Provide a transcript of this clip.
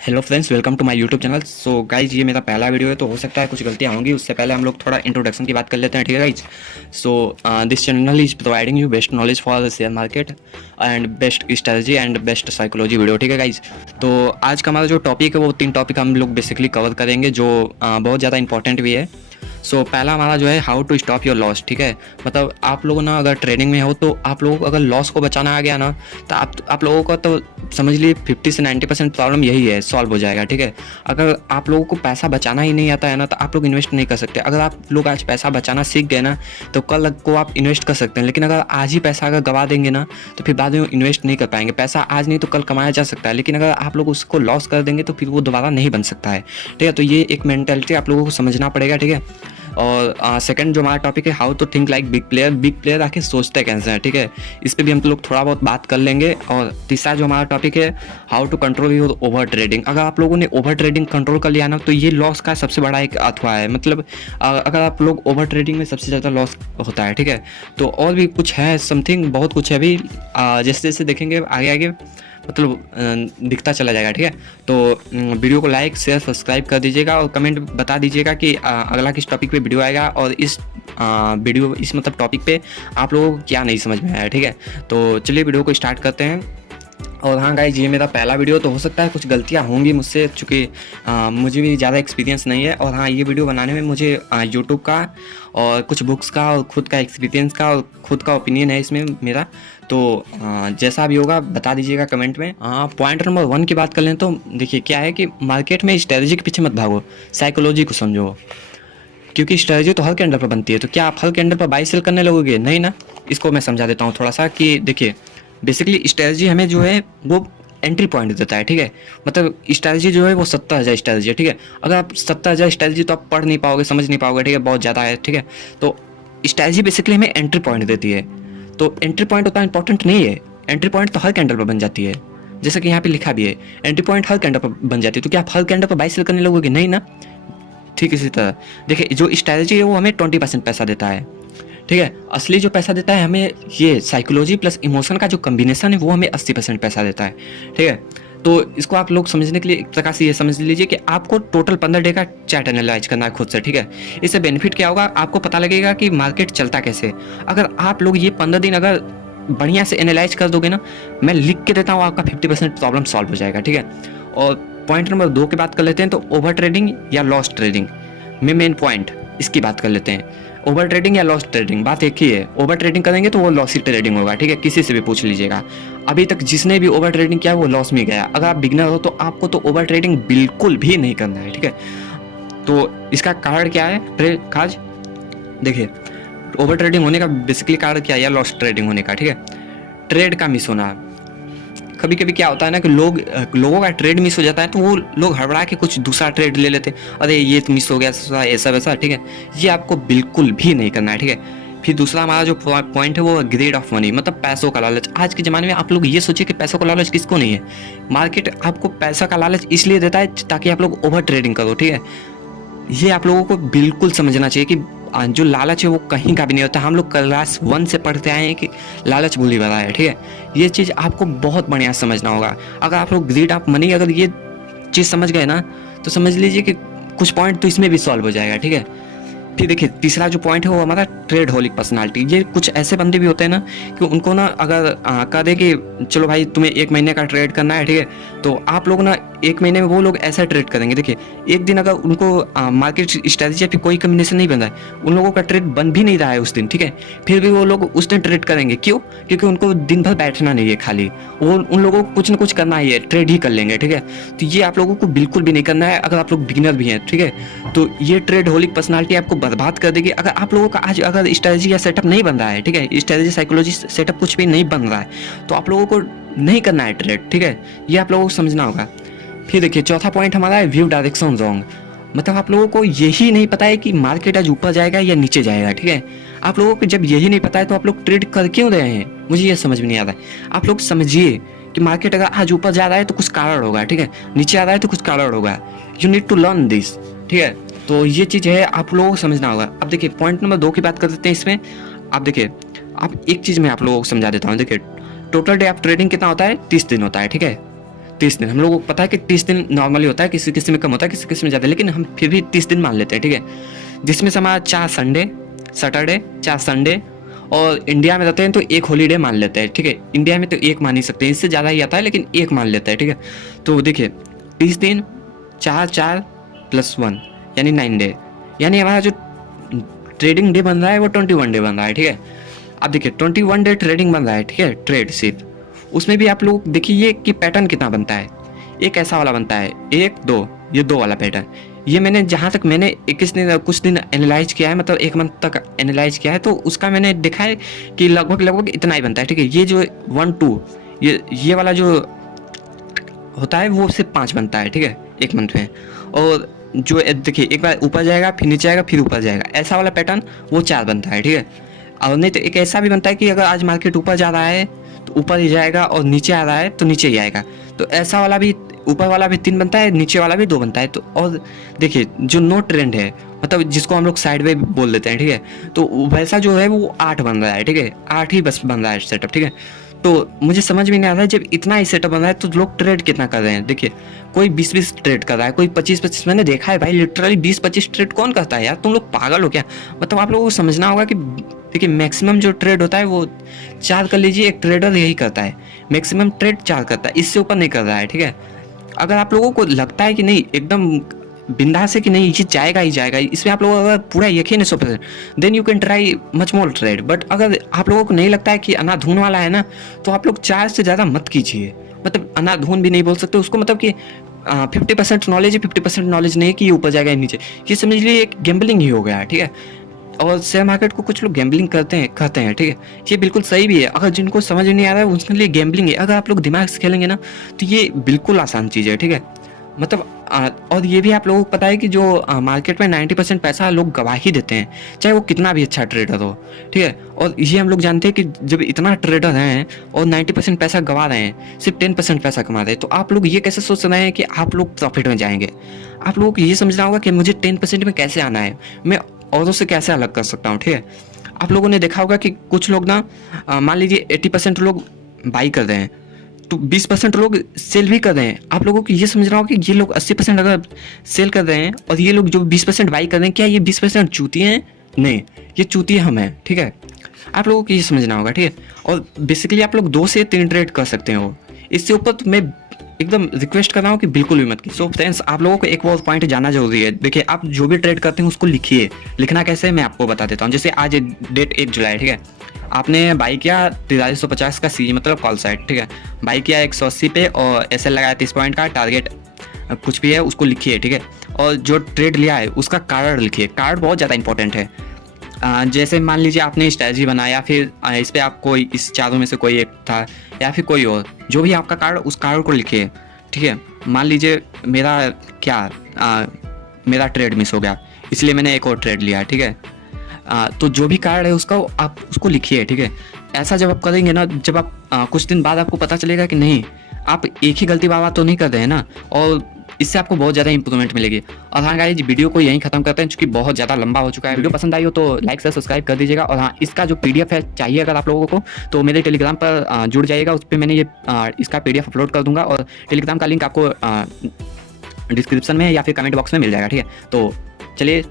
Hello friends, welcome to my YouTube channel. So guys, ये मेरा पहला वीडियो है तो हो सकता है कुछ गलतियाँ होंगी। उससे पहले हम लोग थोड़ा इंट्रोडक्शन की बात कर लेते हैं, ठीक है guys. So this channel is providing you best knowledge for share market and best strategy and best psychology video, ठीक है गाइज। तो आज का हमारा जो टॉपिक है वो 3 टॉपिक हम लोग बेसिकली कवर करेंगे जो बहुत ज़्यादा इंपॉर्टेंट भी है। सो पहला हमारा जो है how to stop your loss, ठीक है। मतलब आप लोगों ना अगर ट्रेडिंग में हो तो आप लोगों को अगर लॉस को बचाना आ गया ना तो आप लोगों को तो समझ लीजिए 50 से 90% प्रॉब्लम यही है, सॉल्व हो जाएगा, ठीक है। अगर आप लोगों को पैसा बचाना ही नहीं आता है ना तो आप लोग इन्वेस्ट नहीं कर सकते। अगर आप लोग आज पैसा बचाना सीख गए ना तो कल को आप इन्वेस्ट कर सकते हैं, लेकिन अगर आज ही पैसा अगर गवा देंगे ना तो फिर बाद में इन्वेस्ट नहीं कर पाएंगे। पैसा आज नहीं तो कल कमाया जा सकता है, लेकिन अगर आप लोग उसको लॉस कर देंगे तो फिर वो दोबारा नहीं बन सकता है, ठीक है। तो ये एक मेंटेलिटी आप लोगों को समझना पड़ेगा, ठीक है। और सेकंड जो हमारा टॉपिक है how to think like big player. Big player आके सोचते कैसे हैं, ठीक है। इस पे भी हम लोग थोड़ा बहुत बात कर लेंगे। और तीसरा जो हमारा टॉपिक है how to control your over trading. अगर आप लोगों ने ओवर ट्रेडिंग कंट्रोल कर लिया ना तो ये लॉस का सबसे बड़ा एक अथवा है। मतलब अगर आप लोग ओवर ट्रेडिंग में सबसे ज़्यादा लॉस होता है, ठीक है। तो और भी कुछ है, समथिंग बहुत कुछ है अभी, जैसे जैसे देखेंगे आगे आगे मतलब दिखता चला जाएगा, ठीक है। तो वीडियो को लाइक शेयर सब्सक्राइब कर दीजिएगा और कमेंट बता दीजिएगा कि अगला किस टॉपिक पे वीडियो आएगा और इस वीडियो इस मतलब टॉपिक पे आप लोगों को क्या नहीं समझ में आया, ठीक है। तो चलिए वीडियो को स्टार्ट करते हैं। और हाँ गाइज, ये मेरा पहला वीडियो तो हो सकता है कुछ गलतियाँ होंगी मुझसे, चूँकि मुझे भी ज़्यादा एक्सपीरियंस नहीं है। और हाँ, ये वीडियो बनाने में मुझे यूट्यूब का और कुछ बुक्स का और खुद का एक्सपीरियंस का और खुद का ओपिनियन है इसमें मेरा। तो जैसा भी होगा बता दीजिएगा कमेंट में। पॉइंट नंबर 1 की बात कर लें तो देखिए क्या है कि मार्केट में स्ट्रेटजी के पीछे मत भागो, साइकोलॉजी को समझो। क्योंकि स्ट्रेटजी तो हर कैंडल पर बनती है, तो क्या आप हर कैंडल पर बाई सेल करने लगोगे? नहीं ना। इसको मैं समझा देता हूँ थोड़ा सा कि देखिए बेसिकली स्ट्रेटजी हमें जो है वो एंट्री पॉइंट देता है, ठीक है। मतलब स्ट्रेटजी जो है वो 70,000 स्ट्रेटजी है, ठीक है। अगर आप 70,000 स्ट्रेटजी तो आप पढ़ नहीं पाओगे, समझ नहीं पाओगे, ठीक है, बहुत ज़्यादा है, ठीक है। तो स्ट्रेटजी बेसिकली हमें एंट्री पॉइंट देती है। तो एंट्री पॉइंट उतना इंपॉर्टेंट नहीं है। एंट्री पॉइंट तो हर कैंडल पर बन जाती है, जैसा कि यहाँ पे लिखा भी है, एंट्री पॉइंट हर कैंडल पर बन जाती है। तो क्या आप हर कैंडल पर बाई सेल करने लगोगे? नहीं ना। ठीक इसी तरह देखिए जो स्ट्रेटजी है वो हमें 20% पैसा देता है, ठीक है। असली जो पैसा देता है हमें ये साइकोलॉजी प्लस इमोशन का जो कॉम्बिनेशन है वो हमें 80% पैसा देता है, ठीक है। तो इसको आप लोग समझने के लिए एक प्रकार से ये समझ लीजिए कि आपको टोटल 15 डे का चार्ट एनालाइज करना है खुद से, ठीक है। इससे बेनिफिट क्या होगा, आपको पता लगेगा कि मार्केट चलता कैसे। अगर आप लोग ये 15 दिन अगर बढ़िया से एनालाइज कर दोगे ना, मैं लिख के देता हूँ, आपका 50% प्रॉब्लम सॉल्व हो जाएगा, ठीक है। और पॉइंट नंबर 2 की बात कर लेते हैं तो ओवर ट्रेडिंग या लॉस ट्रेडिंग में मेन पॉइंट इसकी बात कर लेते हैं। ओवर ट्रेडिंग या लॉस ट्रेडिंग बात एक ही है। ओवर ट्रेडिंग करेंगे तो वो लॉसी ट्रेडिंग होगा, ठीक है। किसी से भी पूछ लीजिएगा, अभी तक जिसने भी ओवर ट्रेडिंग किया वो लॉस में गया। अगर आप बिगनर हो तो आपको तो ओवर ट्रेडिंग बिल्कुल भी नहीं करना है, ठीक है। तो इसका कारण क्या है काज देखिए, ओवर ट्रेडिंग होने का बेसिकली कारण क्या है या लॉस ट्रेडिंग होने का, ठीक है। ट्रेड का मिस होना। कभी कभी क्या होता है ना कि लोगों का ट्रेड मिस हो जाता है तो वो लोग हड़बड़ा के कुछ दूसरा ट्रेड ले लेते, अरे ये तो मिस हो गया ऐसा वैसा, ठीक है। ये आपको बिल्कुल भी नहीं करना है, ठीक है। फिर दूसरा हमारा जो पॉइंट है वो ग्रेड ऑफ मनी, मतलब पैसों का लालच। आज के ज़माने में आप लोग ये सोचिए कि पैसों का लालच किसको नहीं है। मार्केट आपको पैसा का लालच इसलिए देता है ताकि आप लोग ओवर ट्रेडिंग करो, ठीक है। ये आप लोगों को बिल्कुल समझना चाहिए कि जो लालच है वो कहीं का भी नहीं होता। हम लोग क्लास 1 से पढ़ते आए हैं कि लालच बुरी बला है, ठीक है। ये चीज़ आपको बहुत बढ़िया समझना होगा। अगर आप लोग ग्रीड ऑफ मनी अगर ये चीज़ समझ गए ना तो समझ लीजिए कि कुछ पॉइंट तो इसमें भी सॉल्व हो जाएगा, ठीक है। फिर देखिए तीसरा जो पॉइंट है वो हमारा ट्रेड होलिक पर्सनालिटी। ये कुछ ऐसे बंदे भी होते हैं ना कि उनको ना अगर कह दे कि चलो भाई तुम्हें 1 महीने का ट्रेड करना है, ठीक है, तो आप लोग ना 1 महीने में वो लोग ऐसा ट्रेड करेंगे। देखिए एक दिन अगर उनको मार्केट स्ट्रेटजी या फिर कोई कम्बिनेशन नहीं बन रहा है, उन लोगों का ट्रेड बन भी नहीं रहा है उस दिन, ठीक है, फिर भी वो लोग उस दिन ट्रेड करेंगे। क्यों? क्योंकि उनको दिन भर बैठना नहीं है, खाली वो उन लोगों को कुछ ना कुछ करना ही है, ट्रेड ही कर लेंगे, ठीक है। तो ये आप लोगों को बिल्कुल भी नहीं करना है अगर आप लोग बिगिनर भी हैं, ठीक है। तो ये ट्रेड होलिक पर्सनालिटी आपको बर्बाद कर देगी। अगर आप लोगों का आज अगर स्ट्रेटजी या सेटअप नहीं बन रहा है, ठीक है, स्ट्रेटजी साइकोलॉजी सेटअप कुछ भी नहीं बन रहा है तो आप लोगों को नहीं करना है ट्रेड, ठीक है। ये आप लोगों को समझना होगा। फिर देखिए चौथा पॉइंट हमारा है व्यू डायरेक्शन रॉन्ग। मतलब आप लोगों को यही नहीं पता है कि मार्केट आज ऊपर जाएगा या नीचे जाएगा, ठीक है। आप लोगों को जब यही नहीं पता है तो आप लोग ट्रेड कर क्यों रहे हैं, मुझे ये समझ में नहीं आता है। आप लोग समझिए कि मार्केट अगर आज ऊपर जा रहा है तो कुछ कारण होगा, ठीक है, नीचे आ रहा है तो कुछ कारण होगा। You need to learn this, ठीक है। तो ये चीज़ है आप लोगों को समझना होगा। अब देखिए पॉइंट नंबर 2 की बात कर देते हैं इसमें। आप देखिए आप एक चीज़ मैं आप लोगों को समझा देता हूँ। देखिए टोटल डे ऑफ ट्रेडिंग कितना होता है? 30 दिन होता है, ठीक है। 30 दिन। हम लोगों को पता है कि 30 दिन नॉर्मली होता है, किसी किसी में कम होता है, किसी किसी में ज़्यादा, लेकिन हम फिर भी 30 दिन मान लेते हैं, ठीक है। जिसमें से हमारा 4 संडे, सैटरडे, 4 संडे, और इंडिया में रहते हैं तो एक हॉलीडे मान लेते हैं, ठीक है। इंडिया में तो एक मान ही सकते हैं, इससे ज़्यादा ही आता है, लेकिन एक मान लेते हैं, ठीक है। तो देखिए 30 दिन, 4 + 1 यानी 9 डे, यानी हमारा जो ट्रेडिंग डे बन रहा है वो 21 डे बन रहा है, ठीक है। अब देखिए 21 डे ट्रेडिंग बन रहा है, ठीक है, ट्रेड सिर्फ। उसमें भी आप लोग देखिए कि पैटर्न कितना बनता है। एक ऐसा वाला बनता है 1 2, ये 2 वाला पैटर्न। ये मैंने जहाँ तक मैंने 21 दिन कुछ दिन एनालाइज किया है, मतलब 1 मंथ तक एनालाइज किया है, तो उसका मैंने देखा है कि लगभग इतना ही बनता है, ठीक है। ये जो 1 2 ये वाला जो होता है वो सिर्फ 5 बनता है, ठीक है, 1 मंथ में। और जो देखिए एक बार ऊपर जाएगा, फिर नीचे आएगा, फिर ऊपर जाएगा, ऐसा वाला पैटर्न वो 4 बनता है, ठीक है। और नहीं तो एक ऐसा भी बनता है कि अगर आज मार्केट ऊपर जा रहा है तो ऊपर ही जाएगा, और नीचे आ रहा है तो नीचे ही आएगा। तो ऐसा वाला भी, ऊपर वाला भी 3 बनता है, नीचे वाला भी 2 बनता है। तो और देखिए जो नो ट्रेंड है, मतलब जिसको हम लोग साइड वे बोल देते हैं, ठीक है, तो वैसा जो है वो 8 बन रहा है, ठीक है, 8 ही बस बन रहा है सेटअप, ठीक है। तो मुझे समझ में नहीं आ रहा है जब इतना ही सेटअप बन रहा है तो लोग ट्रेड कितना कर रहे हैं। देखिए कोई 20-20 ट्रेड कर रहा है, कोई 25-25, मैंने देखा है भाई लिटरली 20-25 ट्रेड कौन करता है यार, तुम लोग पागल हो क्या। मतलब आप लोगों को समझना होगा कि देखिए मैक्सिमम जो ट्रेड होता है वो 4 कर लीजिए, एक ट्रेडर यही करता है, मैक्सिमम ट्रेड 4 करता है, इससे ऊपर नहीं कर रहा है, ठीक है। अगर आप लोगों को लगता है कि नहीं एकदम बिंदास है कि नहीं ये जाएगा ही जाएगा, इसमें आप लोगों को अगर पूरा यकीन है 100%, then you can try much more trade. But अगर आप लोगों को नहीं लगता है कि अनाधून वाला है ना, तो आप लोग 4 से ज़्यादा मत कीजिए। मतलब अनाधून भी नहीं बोल सकते उसको, मतलब कि 50% नॉलेज है, 50% नॉलेज नहीं है कि ये ऊपर जाएगा या नीचे, ये समझ लीजिए एक गैम्बलिंग ही हो गया है, ठीक है। और शेयर मार्केट को कुछ लोग गैम्बलिंग करते हैं, कहते हैं, ठीक है, ये बिल्कुल सही भी है। अगर जिनको समझ नहीं आ रहा है उसके लिए गैम्बलिंग है। अगर आप लोग दिमाग से खेलेंगे ना तो ये बिल्कुल आसान चीज़ है, ठीक है। मतलब और ये भी आप लोगों को पता है कि जो मार्केट में 90% पैसा लोग गवा ही देते हैं, चाहे वो कितना भी अच्छा ट्रेडर हो, ठीक है। और ये हम लोग जानते हैं कि जब इतना ट्रेडर हैं और 90% पैसा गवा रहे हैं, सिर्फ 10% पैसा कमा रहे हैं, तो आप लोग ये कैसे सोच रहे हैं कि आप लोग प्रॉफिट में जाएंगे। आप लोगों को ये समझना होगा कि मुझे 10% में कैसे आना है, मैं औरों से कैसे अलग कर सकता हूँ, ठीक है। आप लोगों ने देखा होगा कि कुछ लोग ना मान लीजिए 80% लोग बाई कर रहे हैं, तो 20% लोग सेल भी कर रहे हैं। आप लोगों को ये समझना होगा कि ये लोग 80% अगर सेल कर रहे हैं और ये लोग जो 20% बाई कर रहे हैं, क्या ये 20% चूतिए हैं? नहीं, ये चूतिए हम हैं, ठीक है। आप लोगों को ये समझना होगा, ठीक है। और बेसिकली आप लोग 2 से 3 ट्रेड कर सकते हो, इससे ऊपर तो मैं एकदम रिक्वेस्ट कर रहा हूँ कि बिल्कुल भी मत कीजिए। सो फ्रेंड्स, आप लोगों को एक और पॉइंट जानना जरूरी है। देखिए आप जो भी ट्रेड करते हैं उसको लिखिए। लिखना कैसे मैं आपको बता देता हूँ। जैसे आज डेट 1 जुलाई, ठीक है, आपने बाई किया 4350 का सी, मतलब कॉल साइड, ठीक है, बाई किया 180 पे और एसएल लगाया 30 पॉइंट का, टारगेट कुछ भी है उसको लिखिए, ठीक है। और जो ट्रेड लिया है उसका कार्ड लिखिए। कार्ड बहुत ज़्यादा इंपॉर्टेंट है। जैसे मान लीजिए आपने स्ट्रेटजी बनाया, फिर इस पर आप कोई इस चारों में से कोई एक था या फिर कोई और, जो भी आपका कार्ड, उस कार्ड को लिखिए, ठीक है। मान लीजिए मेरा मेरा ट्रेड मिस हो गया, इसलिए मैंने एक और ट्रेड लिया, ठीक है। तो जो भी कार्ड है उसका आप उसको लिखिए, ठीक है। ऐसा जब आप करेंगे ना, जब आप कुछ दिन बाद आपको पता चलेगा कि नहीं आप एक ही गलती बार तो नहीं कर रहे हैं ना, और इससे आपको बहुत ज़्यादा इंप्रूवमेंट मिलेगी। और हाँ गाइस, वीडियो को यहीं खत्म करते हैं क्योंकि बहुत ज़्यादा लंबा हो चुका है। वीडियो पसंद आई हो तो लाइक से सब्सक्राइब कर दीजिएगा। और हाँ, इसका जो PDF है चाहिए अगर आप लोगों को, तो मेरे टेलीग्राम पर जुड़ जाइएगा। उस पर मैंने ये इसका PDF अपलोड कर दूंगा, और टेलीग्राम का लिंक आपको डिस्क्रिप्शन में या फिर कमेंट बॉक्स में मिल जाएगा, ठीक है। तो चलिए